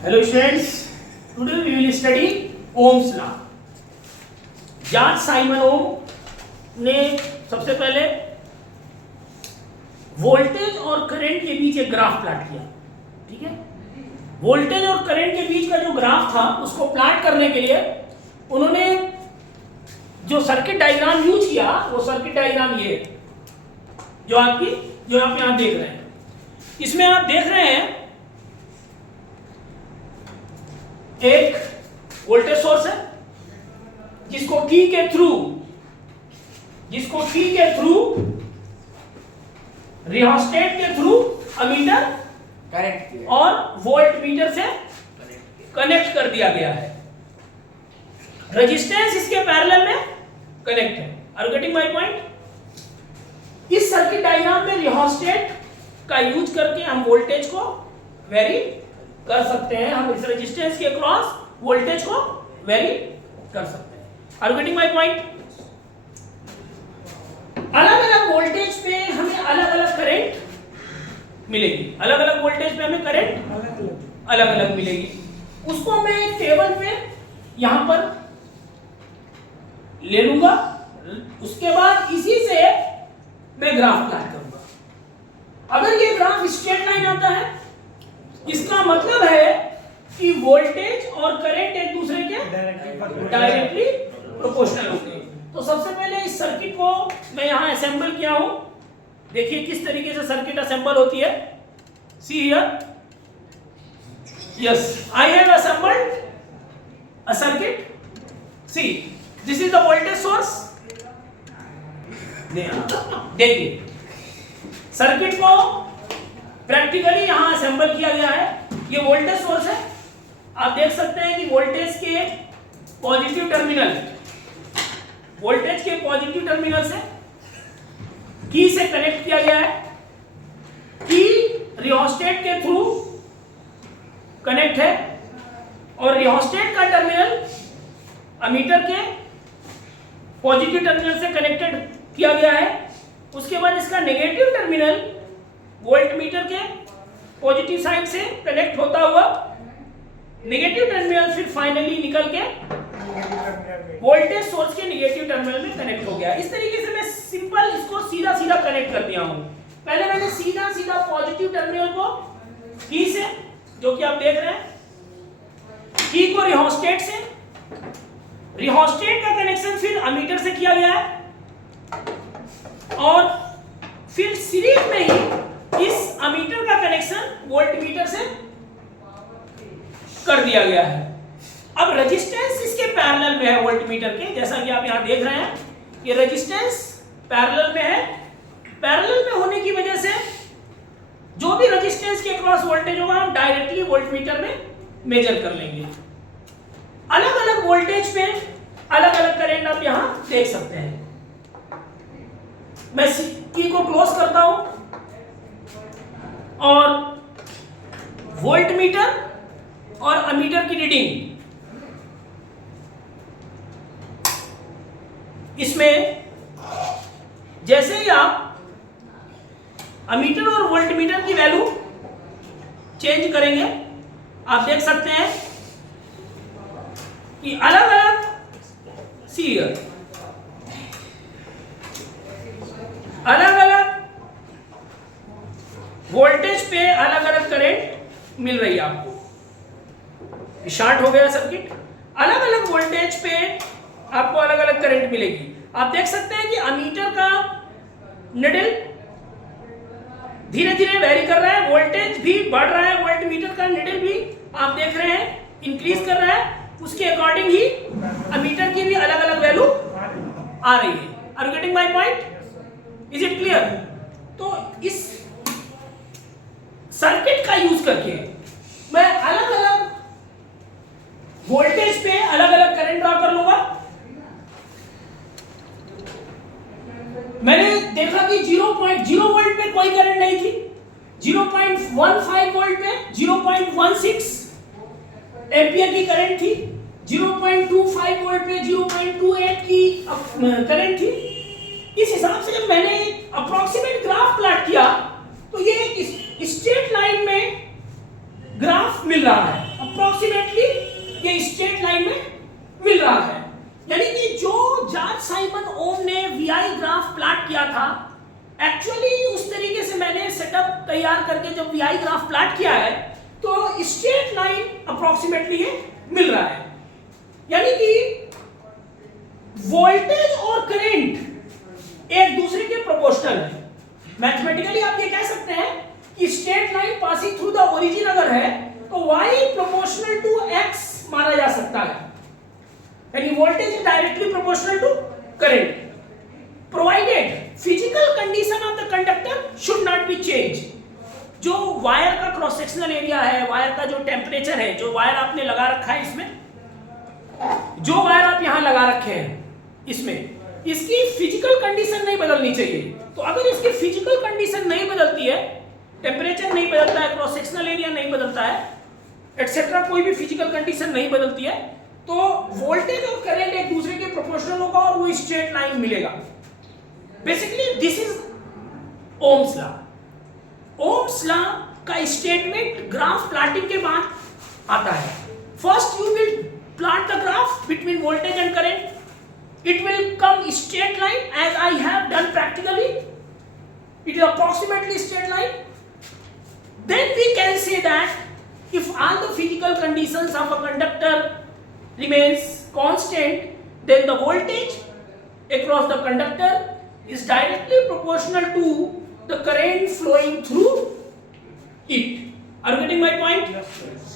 Hello students, today we will study Ohm's law. George Simon Ohm ने सबसे पहले voltage और करंट के बीच एक ग्राफ प्लॉट किया। ठीक है, वोल्टेज और करंट के बीच का जो ग्राफ था उसको प्लॉट करने के लिए उन्होंने जो सर्किट डायग्राम यूज किया वो सर्किट डायग्राम ये जो आप यहाँ देख रहे हैं। इसमें आप देख रहे हैं एक वोल्टेज सोर्स है जिसको की के थ्रू रियोस्टेट के थ्रू अमीटर करेक्ट और वोल्ट मीटर से कनेक्ट कर दिया गया है। रेजिस्टेंस इसके पैरेलल में कनेक्ट है। Are you getting my point? इस सर्किट डायग्राम में रियोस्टेट का यूज करके हम वोल्टेज को वेरी कर सकते हैं। हम इस रेजिस्टेंस के क्रॉस वोल्टेज को वेरी कर सकते हैं। Are you getting my point? अलग अलग वोल्टेज पे हमें अलग अलग करंट मिलेगी। अलग अलग वोल्टेज पे हमें करंट अलग अलग मिलेगी। उसको मैं एक टेबल पे यहां पर ले लूंगा। उसके बाद इसी से मैं ग्राफ प्लॉट करूंगा। अगर ये ग्राफ स्ट्रेट लाइन आता है इसका मतलब है कि वोल्टेज और करंट एक दूसरे के डायरेक्टली प्रोपोर्शनल होंगे। तो सबसे पहले इस सर्किट को मैं यहां असेंबल किया हूं। देखिए किस तरीके से सर्किट असेंबल होती है। See here, yes I have assembled a circuit. See this is the voltage source. देखिए सर्किट को प्रैक्टिकली यहां असेंबल किया गया है। ये वोल्टेज सोर्स है। आप देख सकते हैं कि वोल्टेज के पॉजिटिव टर्मिनल से की से कनेक्ट किया गया है। की रियोस्टेट के थ्रू कनेक्ट है और रियोस्टेट का टर्मिनल अमीटर के पॉजिटिव टर्मिनल से कनेक्टेड किया गया है। उसके बाद इसका नेगेटिव टर्मिनल वोल्ट मीटर के पॉजिटिव साइड से कनेक्ट होता हुआ नेगेटिव टर्मिनल फिर फाइनली निकल के वोल्टेज सोर्स के नेगेटिव टर्मिनल में कनेक्ट हो गया। इस तरीके से मैं सिंपल इसको सीधा सीधा कनेक्ट कर दिया हूं। पहले मैंने सीधा सीधा पॉजिटिव टर्मिनल को की से, जो कि आप देख रहे हैं, की को रियोस्टेट से, रियोस्टेट का कनेक्शन फिर अमीटर से किया गया है और फिर सीरीज में ही इस अमीटर का कनेक्शन वोल्ट मीटर से कर दिया गया है। अब रेजिस्टेंस इसके पैरेलल में है वोल्ट मीटर के, जैसा कि आप यहां देख रहे हैं। ये रेजिस्टेंस पैरेलल में है। पैरेलल में होने की वजह से जो भी रेजिस्टेंस के क्रॉस वोल्टेज होगा हम डायरेक्टली वोल्ट मीटर में मेजर कर लेंगे। अलग अलग वोल्टेज पे अलग अलग करंट आप यहां देख सकते हैं। मैं की को क्लोज करता हूं और वोल्ट मीटर और अमीटर की रीडिंग इसमें जैसे ही आप अमीटर और वोल्ट मीटर की वैल्यू चेंज करेंगे आप देख सकते हैं कि अलग अलग अलग अलग वोल्टेज पे अलग अलग करंट मिल रही है आपको। शॉर्ट हो गया सर्किट। अलग अलग वोल्टेज पे आपको अलग अलग करंट मिलेगी। आप देख सकते हैं कि अमीटर का निडल धीरे धीरे वेरी कर रहा है, वोल्टेज भी बढ़ रहा है, वोल्ट मीटर का निडल भी आप देख रहे हैं इंक्रीज कर रहा है। उसके अकॉर्डिंग ही अमीटर की भी अलग अलग वैल्यू आ रही है। Are you getting my point? Is it clear? तो इस सर्किट का यूज करके मैं अलग अलग वोल्टेज पे अलग अलग करंट ड्रॉ कर लूंगा। मैंने देखा कि 0.0 वोल्ट पे कोई करंट नहीं थी। 0.15 वोल्ट पे 0.16 एम्पियर की करंट थी। 0.25 वोल्ट पे 0.28 की करंट थी। इस हिसाब से जब मैंने अप्रोक्सीमेट ग्राफ प्लॉट किया तो ये एक स्ट्रेट लाइन में ग्राफ मिल रहा है, अप्रोक्सीमेटली ये स्ट्रेट लाइन में मिल रहा है। यानी कि जो जॉर्ज साइमन ओम ने वीआई ग्राफ प्लॉट किया था, एक्चुअली उस तरीके से मैंने सेटअप तैयार करके जब वीआई ग्राफ प्लॉट किया है तो स्ट्रेट लाइन अप्रोक्सीमेटली ये मिल रहा है। यानी कि वोल्टेज और करंट एक दूसरे के प्रोपोर्शनल है। मैथमेटिकली आप ये कह सकते हैं कि straight line passing through the origin अगर है तो y प्रोपोर्शनल टू x माना जा सकता है, यानी voltage is directly proportional to current provided physical condition of the conductor should not be change. जो वायर का क्रॉस सेक्शनल एरिया है, वायर का जो टेम्परेचर है, जो वायर आपने लगा रखा है इसमें, जो वायर आप यहां लगा रखे हैं इसमें, इसकी फिजिकल कंडीशन नहीं बदलनी चाहिए। तो अगर इसकी फिजिकल कंडीशन नहीं बदलती है, टेम्परेचर नहीं बदलता है, क्रॉस सेक्शनल एरिया नहीं बदलता है, एटसेट्रा, कोई भी फिजिकल कंडीशन नहीं बदलती है, तो वोल्टेज और करंट एक दूसरे के प्रोपोर्शनल होगा और वो स्ट्रेट लाइन मिलेगा। Basically this is Ohm's law. Ohm's law का स्टेटमेंट ग्राफ प्लॉटिंग के बाद आता है। First you will plot the graph between voltage and current, it will come straight line as I have done practically, it is approximately straight line. Then we can say that if all the physical conditions of a conductor remains constant, then the voltage across the conductor is directly proportional to the current flowing through it. Are you getting my point? Yes.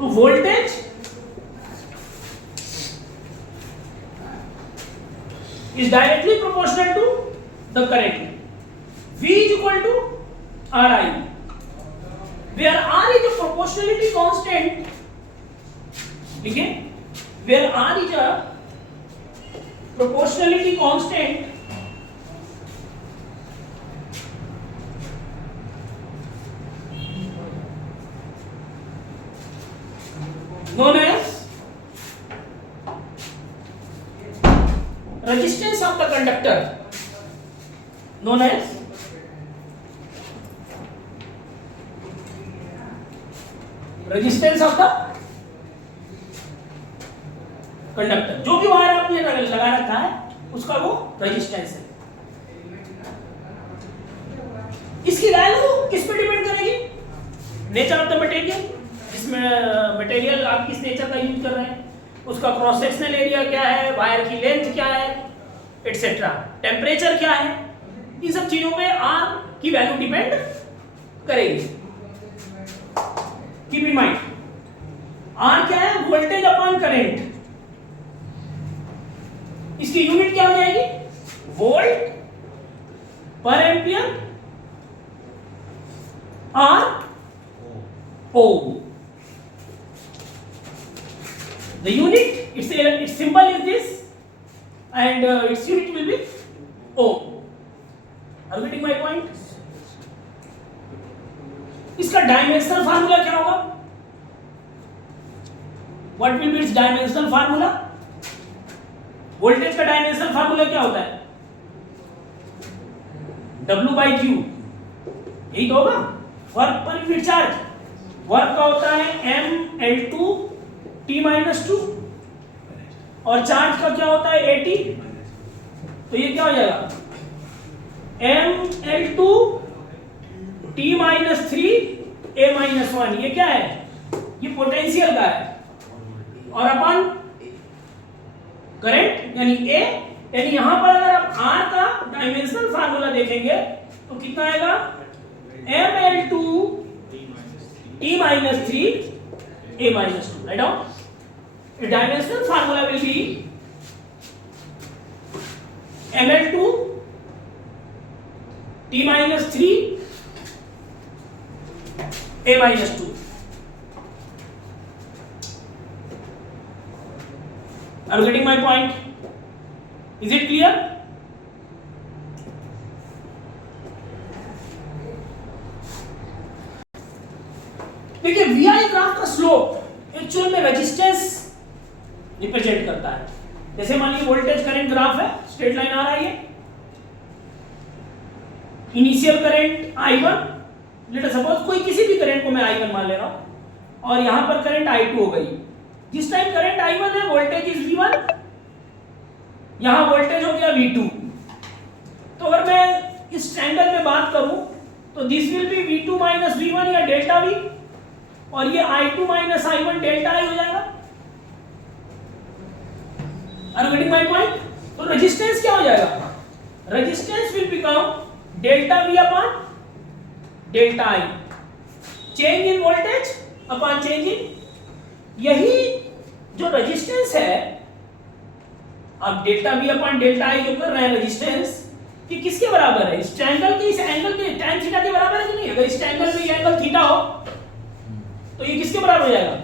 So voltage is directly proportional to the current. V is equal to Ri, where R is a proportionality constant. Okay, where R is a proportionality constant, known as resistance of the conductor, known as resistance of the conductor। जो भी wire आपने लगा रखा है उसका वो resistance है। इसकी वैल्यू किस पे डिपेंड करेगी? नेचर ऑफ द मटेरियल, जिसमें मटेरियल आप किस नेचर का यूज कर रहे हैं, उसका क्रॉस सेक्शनल एरिया क्या है, वायर की लेंथ क्या है, एटसेट्रा, टेम्परेचर क्या है, इन सब चीजों पे आर की वैल्यू डिपेंड करेगी। कीप इन माइंड, आर क्या है? Voltage upon current. इसकी यूनिट क्या हो जाएगी? वोल्ट पर ampere or ohm. The unit, its symbol is this, and its unit will be ohm. Are you getting my point? इसका dimensional formula क्या होगा? What will be its dimensional formula? Voltage का dimensional formula क्या होता है? W/Q, यही तो होगा। Work per unit charge, work का होता है mL2 T-2, और चार्ज का क्या होता है? AT। तो ये क्या हो जाएगा? mL2 T-3 A-1। ये क्या है? ये पोटेंशियल का है, और अपन करंट यानी A, यानी यहां पर अगर आप R का डायमेंशनल फार्मूला देखेंगे तो कितना आएगा? mL2 T-3 A-2। Write down. The dimensional formula will be mL2 T-3 A-2। Are you getting my point? Is it clear? देखिए VI ग्राफ का स्लोप एक्चुअल में रेजिस्टेंस रिप्रेजेंट करता है। जैसे मान लीजिए वोल्टेज करंट ग्राफ है, स्ट्रेट लाइन आ रही है, initial current I1 let suppose कोई किसी भी करंट को मैं I1 मान ले रहा हूं और यहां पर करंट I2 हो गई। जिस टाइम करंट I1 है वोल्टेज इज V1, यहां वोल्टेज हो गया V2। तो अगर मैं इस ट्रायंगल में बात करूं तो this will be V2 minus V1 या डेल्टा V, और ये I2 minus I1 delta I हो जाएगा। Are you getting my point? तो रेजिस्टेंस क्या हो जाएगा? Resistance will become delta V upon delta I, change in voltage upon change in, यही जो रेजिस्टेंस है, अब delta V upon delta I जो कर रहे हैं रेजिस्टेंस, कि किसके बराबर है? इस ट्रायंगल के, इस एंगल के tan थीटा के बराबर है कि नहीं? अगर इस ट्रायंगल में ये एंगल थीटा हो तो ये किसके बराबर हो जाएगा?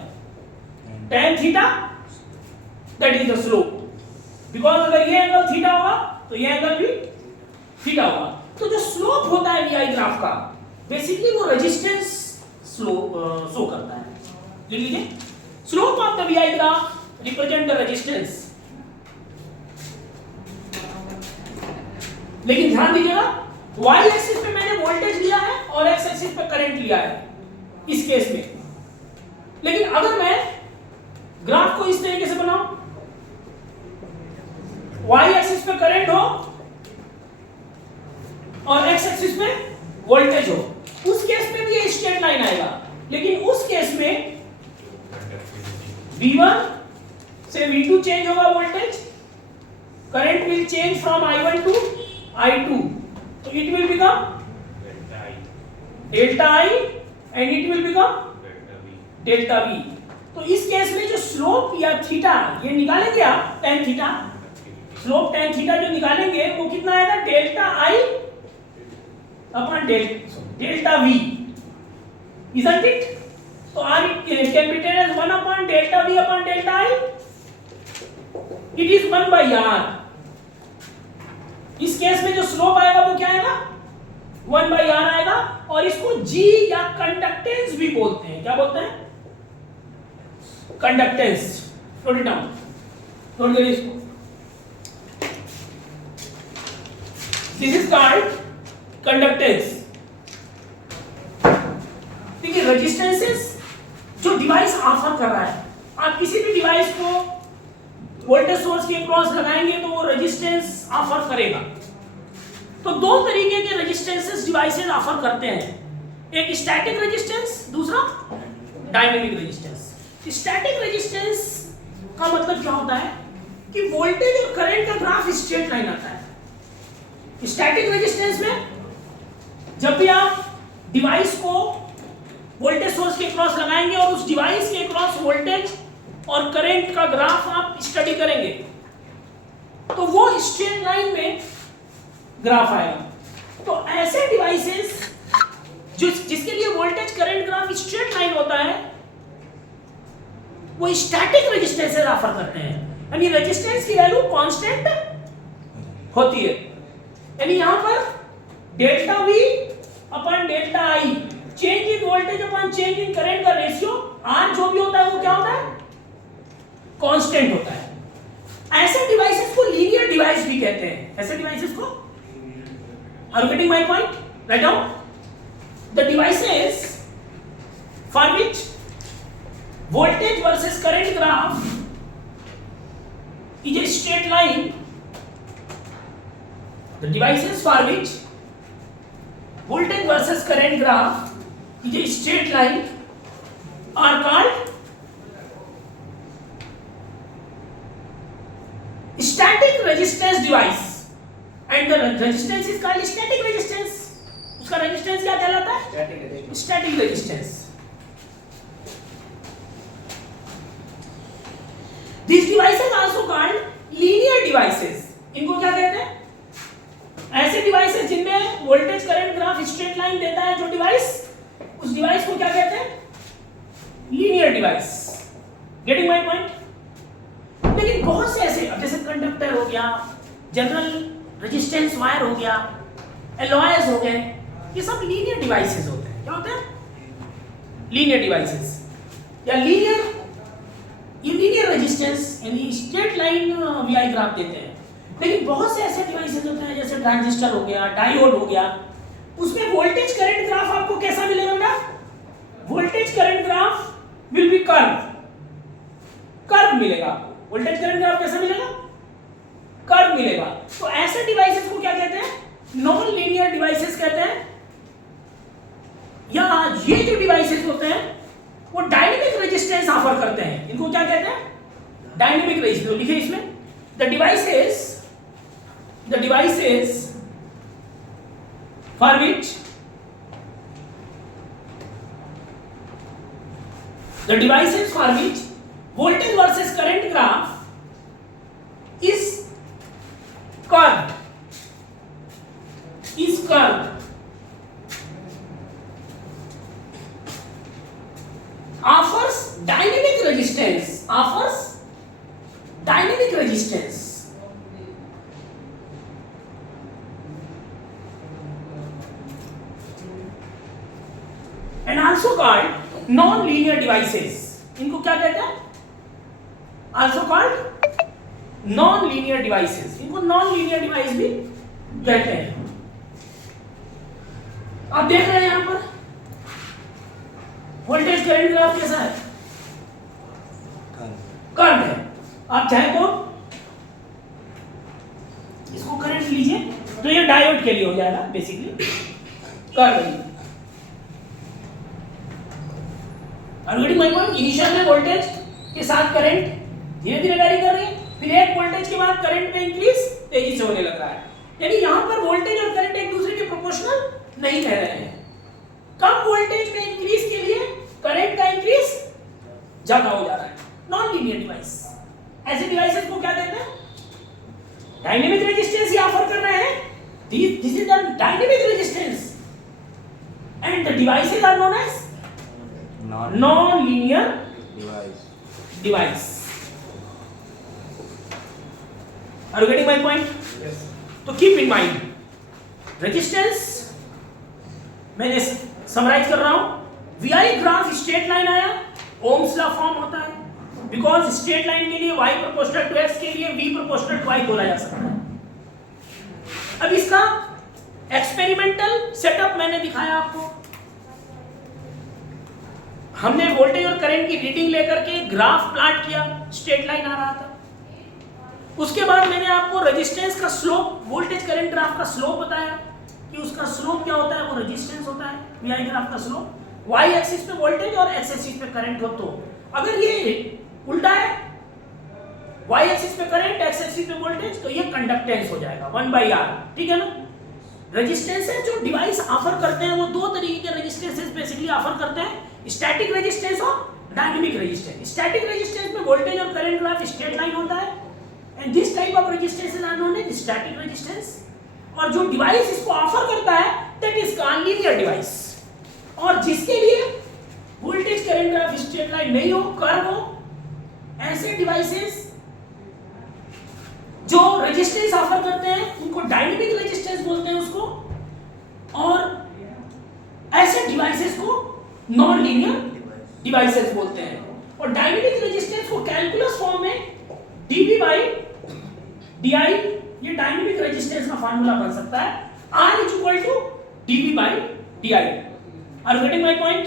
tan theta, that is the slope. Because अगर ये एंगल थीटा होगा तो ये एंगल भी थीटा होगा। तो जो स्लोप होता है VI ग्राफ का, बेसिकली वो रेजिस्टेंस स्लोप शो करता है। लिख लीजिए, slope of the VI graph represent the resistance. लेकिन ध्यान दीजिएगा, y एक्सिस पे मैंने वोल्टेज लिया है और x एक्सिस पे करंट लिया है इस केस में। लेकिन अगर मैं ग्राफ को इस तरीके से बनाऊं, y एक्सिस पे करंट हो और x एक्सिस पे वोल्टेज हो, उस केस में भी ये स्ट्रेट लाइन आएगा। लेकिन उस केस में V1 से V2 चेंज होगा voltage, current will change from I1 to I2, so it will become delta I and it will become delta V। तो इस केस में जो स्लोप या थीटा ये निकालेंगे आप, tan theta, slope tan theta जो निकालेंगे वो कितना आएगा? Delta I upon delta V, isn't it? तो R can be written as 1 upon delta V upon delta I, it is 1 by R। इस केस में जो स्लोप आएगा वो क्या आएगा? 1 by R आएगा, और इसको G या कंडक्टेंस भी बोलते हैं। क्या बोलते हैं? Conductance. Note it down, note करिए इसको। This is called conductance. देखिए, रेजिस्टेंसेस जो डिवाइस ऑफर कर रहा है, आप किसी भी डिवाइस को वोल्टेज सोर्स के क्रॉस लगाएंगे तो वो रेजिस्टेंस ऑफर करेगा। तो दो तरीके के रेजिस्टेंसेस डिवाइसेस ऑफर करते हैं, एक स्टैटिक रेजिस्टेंस, दूसरा डायनेमिक रेजिस्टेंस। स्टैटिक रेजिस्टेंस का मतलब क्या होता है कि वोल्टेज और करंट का ग्राफ स्ट्रेट लाइन आता है। स्टैटिक रेजिस्टेंस में जब भी आप डिवाइस को वोल्टेज सोर्स के क्रॉस लगाएंगे और उस डिवाइस के क्रॉस वोल्टेज और करंट का ग्राफ आप स्टडी करेंगे तो वो स्ट्रेट लाइन में ग्राफ आएगा। तो ऐसे डिवाइसेस जो जिसके लिए voltage current graph straight line होता है वो स्टैटिक रेजिस्टेंसेस ऑफर करते हैं, यानी रेजिस्टेंस की वैल्यू कांस्टेंट होती है। यानी यहां पर delta V upon delta I, change in voltage upon change in current का रेशियो R जो भी होता है वो क्या होता है? कांस्टेंट होता है। ऐसे डिवाइसेस को लीनियर डिवाइस भी कहते हैं। ऐसे डिवाइसेस को, are you getting my point? Write down the devices for which voltage versus current graph is a straight line, the devices for which voltage versus current graph is a straight line are called static resistance device and the resistance is called static resistance। उसका resistance क्या कहलाता है? static resistance। These devices also called linear devices। इनको क्या कहते हैं? ऐसे devices जिनमें voltage current graph straight line देता है जो डिवाइस, उस डिवाइस को क्या कहते हैं? Linear device. Getting my point? लेकिन बहुत से ऐसे, अब जैसे कंडक्टर हो गया, जनरल रेजिस्टेंस वायर हो गया, एलॉयज हो गए, ये सब लीनियर डिवाइसेस होते हैं। क्या होते हैं? लीनियर डिवाइसेस या लीनियर रेजिस्टेंस यानी स्ट्रेट लाइन वीआई ग्राफ देते हैं। लेकिन बहुत से ऐसे डिवाइसेस होते हैं जैसे ट्रांजिस्टर हो गया, डायोड हो गया, उसमें वोल्टेज करंट ग्राफ आपको कैसा मिलेगा ना? Voltage current graph will be curve मिलेगा आपको। वोल्टेज करंट ग्राफ कैसा मिलेगा? कर्व मिलेगा। तो ऐसे डिवाइसेस को क्या कहते हैं? नॉन लीनियर डिवाइसेस कहते हैं। या ये जो डिवाइसेस होते हैं वो डायनेमिक रेजिस्टेंस ऑफर करते हैं। इनको क्या कहते हैं? Dynamic resistance. लिखिए इसमें the devices for which voltage versus current graph is curved offers dynamic resistance and also called non-linear devices. इनको क्या कहते हैं? Also called non-linear devices. इनको non-linear device भी कहते हैं। आप देख रहे हैं यहां पर वोल्टेज करंट ग्राफ कैसा है? कर्व है। आप चाहे तो इसको करंट लीजिए तो ये डायोड के लिए हो जाएगा बेसिकली कर्व है। इनिशियल में वोल्टेज के साथ करंट धीरे धीरे वैरी कर रही है, फिर एक वोल्टेज के बाद करंट में इंक्रीज तेजी से होने लग रहा है। यानी यहां पर वोल्टेज और करंट एक दूसरे के प्रोपोर्शनल नहीं रह रहे हैं। कम वोल्टेज में इंक्रीज के लिए करंट का इंक्रीज ज्यादा हो जा रहा है। नॉन लीनियर डिवाइस, ऐसे डिवाइसेस को क्या कहते हैं? डायनेमिक रेजिस्टेंस ही ऑफर कर रहे हैं। This is the dynamic resistance and the devices are known as non-linear device. Are you getting my point? Yes. तो keep in mind, resistance मैंने समराइज कर रहा हूं। VI ग्राफ स्ट्रेट लाइन आया, Ohm's law form होता है। Because straight line के लिए y प्रोपोर्शनल टू x के लिए v प्रोपोर्शनल टू y बोला जा सकता है। अब इसका एक्सपेरिमेंटल सेटअप मैंने दिखाया आपको। हमने वोल्टेज और करंट की रीडिंग लेकर के ग्राफ प्लॉट किया, स्ट्रेट लाइन आ रहा था। उसके बाद मैंने आपको रेजिस्टेंस का स्लोप, वोल्टेज करंट ग्राफ का स्लोप बताया कि उसका स्लोप क्या होता है, वो रेजिस्टेंस होता है। वीआई ग्राफ का स्लोप y एक्सिस पे वोल्टेज और x एक्सिस पे करंट हो, तो अगर ये उल्टा है y एक्सिस पे करंट x एक्सिस पे वोल्टेज, तो ये कंडक्टेंस हो जाएगा 1/r। ठीक है ना? रेजिस्टेंसेस जो डिवाइस ऑफर करते हैं वो दो तरीके के रेजिस्टेंसेस बेसिकली ऑफर करते हैं, स्टैटिक रेजिस्टेंस और डायनेमिक रेजिस्टेंस। स्टैटिक रेजिस्टेंस में वोल्टेज और करंट ग्राफ स्ट्रेट लाइन होता है and this type of resistance are known as static resistance. और जो डिवाइस इसको ऑफर करता है that is called linear device. और जिसके लिए voltage current graph straight line नहीं हो, कर्व हो, ऐसे डिवाइसेस जो रेजिस्टेंस ऑफर करते हैं उनको डायनेमिक रेजिस्टेंस बोलते हैं उसको, और ऐसे डिवाइसेस को नॉन लीनियर डिवाइसेस बोलते हैं। और डायनेमिक रेजिस्टेंस को कैलकुलस फॉर्म में dV by di, ये डायनेमिक रेजिस्टेंस का फार्मूला बन सकता है। R = dV by di। Are you getting my point?